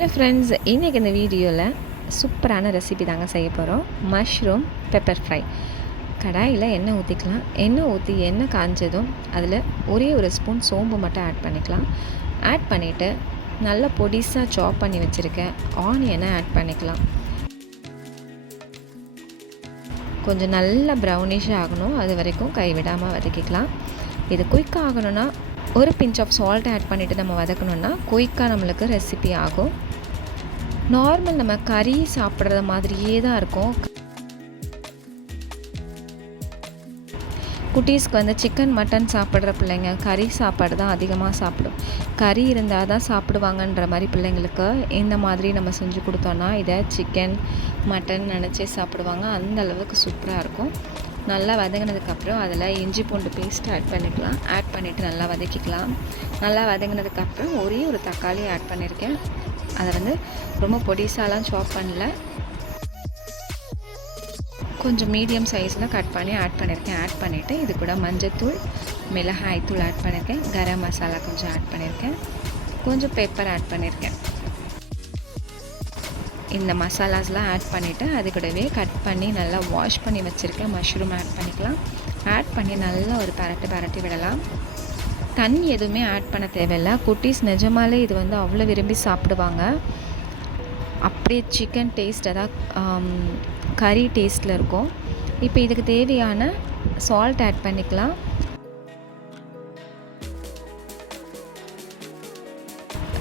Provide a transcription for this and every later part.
Hello friends இன்றைக்கி இந்த வீடியோவில் சூப்பரான ரெசிபி தாங்க செய்ய போகிறோம் மஷ்ரூம் பெப்பர் ஃப்ரை கடாயில் எண்ணெய் ஊற்றிக்கலாம் எண்ணெய் ஊற்றி எண்ணெய் காஞ்சதும் அதில் ஒரே ஒரு ஸ்பூன் சோம்பு மட்டும் ஆட் பண்ணிக்கலாம். ஆட் பண்ணிவிட்டு நல்லா பொடிசாக சாப் பண்ணி வச்சுருக்கேன் ஆனியனை ஆட் பண்ணிக்கலாம். கொஞ்சம் நல்லா ப்ரௌனிஷாக ஆகணும். அது வரைக்கும் கைவிடாமல் வதக்கிக்கலாம். இது குயிக்காக ஆகணும்னா ஒரு பிஞ்ச் ஆஃப் சால்ட் ஆட் பண்ணிவிட்டு நம்ம வதக்கணுன்னா குயிக்காக நம்மளுக்கு ரெசிபி ஆகும். நார்மல் நம்ம கறி சாப்பிட்றது மாதிரியே தான் இருக்கும். குட்டீஸ்க்கு வந்து சிக்கன் மட்டன் சாப்பிட்ற பிள்ளைங்க கறி சாப்பாடு தான் அதிகமாக சாப்பிடும். கறி இருந்தால் தான் சாப்பிடுவாங்கன்ற மாதிரி பிள்ளைங்களுக்கு இந்த மாதிரி நம்ம செஞ்சு கொடுத்தோன்னா இதை சிக்கன் மட்டன் நினச்சி சாப்பிடுவாங்க. அந்த அளவுக்கு சூப்பராக இருக்கும். நல்லா வதங்கினதுக்கப்புறம் அதில் இஞ்சி பூண்டு பேஸ்ட் ஆட் பண்ணிக்கலாம். ஆட் பண்ணிவிட்டு நல்லா வதக்கிக்கலாம். நல்லா வதங்கினதுக்கப்புறம் ஒரே ஒரு தக்காளி ஆட் பண்ணியிருக்கேன் அதை வந்து ரொம்ப பொடிசாலாம் சாப் பண்ணல. கொஞ்சம் மீடியம் சைஸில் கட் பண்ணி ஆட் பண்ணியிருக்கேன் ஆட் பண்ணிவிட்டு இது கூட மஞ்சத்தூள் மிளகாய் தூள் ஆட் பண்ணியிருக்கேன் கரம் மசாலா கொஞ்சம் ஆட் பண்ணியிருக்கேன் கொஞ்சம் பெப்பர் ஆட் பண்ணியிருக்கேன் இந்த மசாலாஸ்லாம் ஆட் பண்ணிவிட்டு அது கூடவே கட் பண்ணி நல்லா வாஷ் பண்ணி வச்சுருக்கேன் மஷ்ரூம் ஆட் பண்ணிக்கலாம். ஆட் பண்ணி நல்லா ஒரு பரட்டு பரட்டி விடலாம். தண்ணி எதுவுமே ஆட் பண்ண தேவையில்லை. குட்டீஸ் நிஜமாலே இது வந்து அவ்வளோ விரும்பி சாப்பிடுவாங்க. அப்படியே சிக்கன் டேஸ்ட் அதாவது கறி டேஸ்ட்டில் இருக்கும். இப்போ இதுக்கு தேவையான சால்ட் ஆட் பண்ணிக்கலாம்.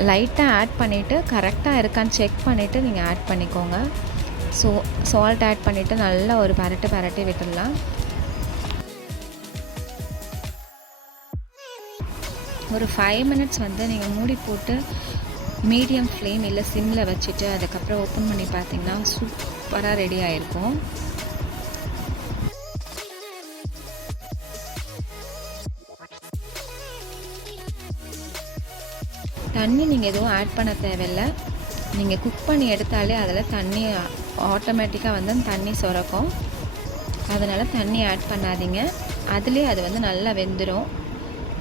லைட்டாக ஆட் பண்ணிவிட்டு கரெக்டாக இருக்கான்னு செக் பண்ணிவிட்டு நீங்கள் ஆட் பண்ணிக்கோங்க. ஸோ சால்ட் ஆட் பண்ணிவிட்டு நல்லா ஒரு பரட்டு பரட்டி விட்டுடலாம். ஒரு ஃபைவ் மினிட்ஸ் வந்து நீங்கள் மூடி போட்டு மீடியம் ஃப்ளேம் இல்லை சிம்மில் வச்சுட்டு அதுக்கப்புறம் ஓப்பன் பண்ணி பார்த்தீங்கன்னா சூப்பராக ரெடி ஆகிருக்கும் தண்ணி நீங்கள் எதுவும் ஆட் பண்ண தேவையில்லை. நீங்கள் குக் பண்ணி எடுத்தாலே அதில் தண்ணி ஆட்டோமேட்டிக்காக வந்து தண்ணி சுரக்கும். அதனால் தண்ணி ஆட் பண்ணாதீங்க. அதுலேயே அது வந்து நல்லா வெந்துடும்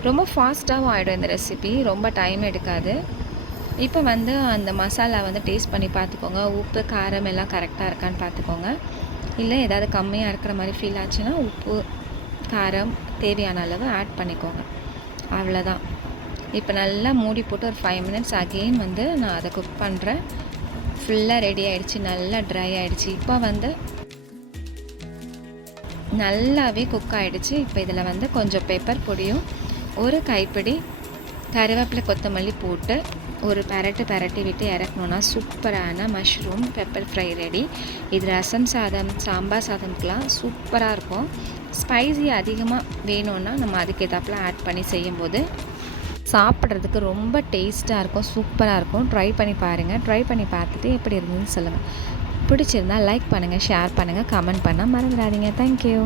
ரொம்ப ஃபாஸ்ட்டாகவும் ஆகிடும் இந்த ரெசிபி ரொம்ப டைம் எடுக்காது. இப்போ வந்து அந்த மசாலா வந்து டேஸ்ட் பண்ணி பார்த்துக்கோங்க. உப்பு காரம் எல்லாம் கரெக்டாக இருக்கான்னு பார்த்துக்கோங்க. இல்லை ஏதாவது கம்மியாக இருக்கிற மாதிரி ஃபீல் ஆச்சுன்னா உப்பு காரம் தேவையான அளவு ஆட் பண்ணிக்கோங்க. அவ்வளோதான் இப்போ நல்லா மூடி போட்டு ஒரு ஃபைவ் மினிட்ஸ் அகெயின் வந்து நான் அதை குக் பண்ணுறேன் ஃபுல்லாக ரெடி ஆகிடுச்சி நல்லா ட்ரை ஆகிடுச்சி இப்போ வந்து நல்லாவே குக் ஆகிடுச்சி இப்போ இதில் வந்து கொஞ்சம் பெப்பர் பொடியும் ஒரு கைப்பிடி கருவேப்பிலை கொத்தமல்லி போட்டு ஒரு பரட்டு பரட்டி விட்டு இறக்கணுன்னா சூப்பரான மஷ்ரூம் பெப்பர் ஃப்ரை ரெடி இது ரசம் சாதம் சாம்பார் சாதம்க்கெலாம் சூப்பராக இருக்கும். ஸ்பைசி அதிகமாக வேணும்னா நம்ம அதுக்கு ஏதாப்பில் ஆட் பண்ணி செய்யும்போது சாப்பிட்றதுக்கு ரொம்ப டேஸ்ட்டாக இருக்கும் சூப்பராக இருக்கும். ட்ரை பண்ணி பாருங்கள் ட்ரை பண்ணி பார்த்துட்டு எப்படி இருந்ததுன்னு சொல்லுங்கள் பிடிச்சிருந்தால் லைக் பண்ணுங்கள் ஷேர் பண்ணுங்கள் கமெண்ட் பண்ணால் மறந்துடாதீங்க. தேங்க்யூ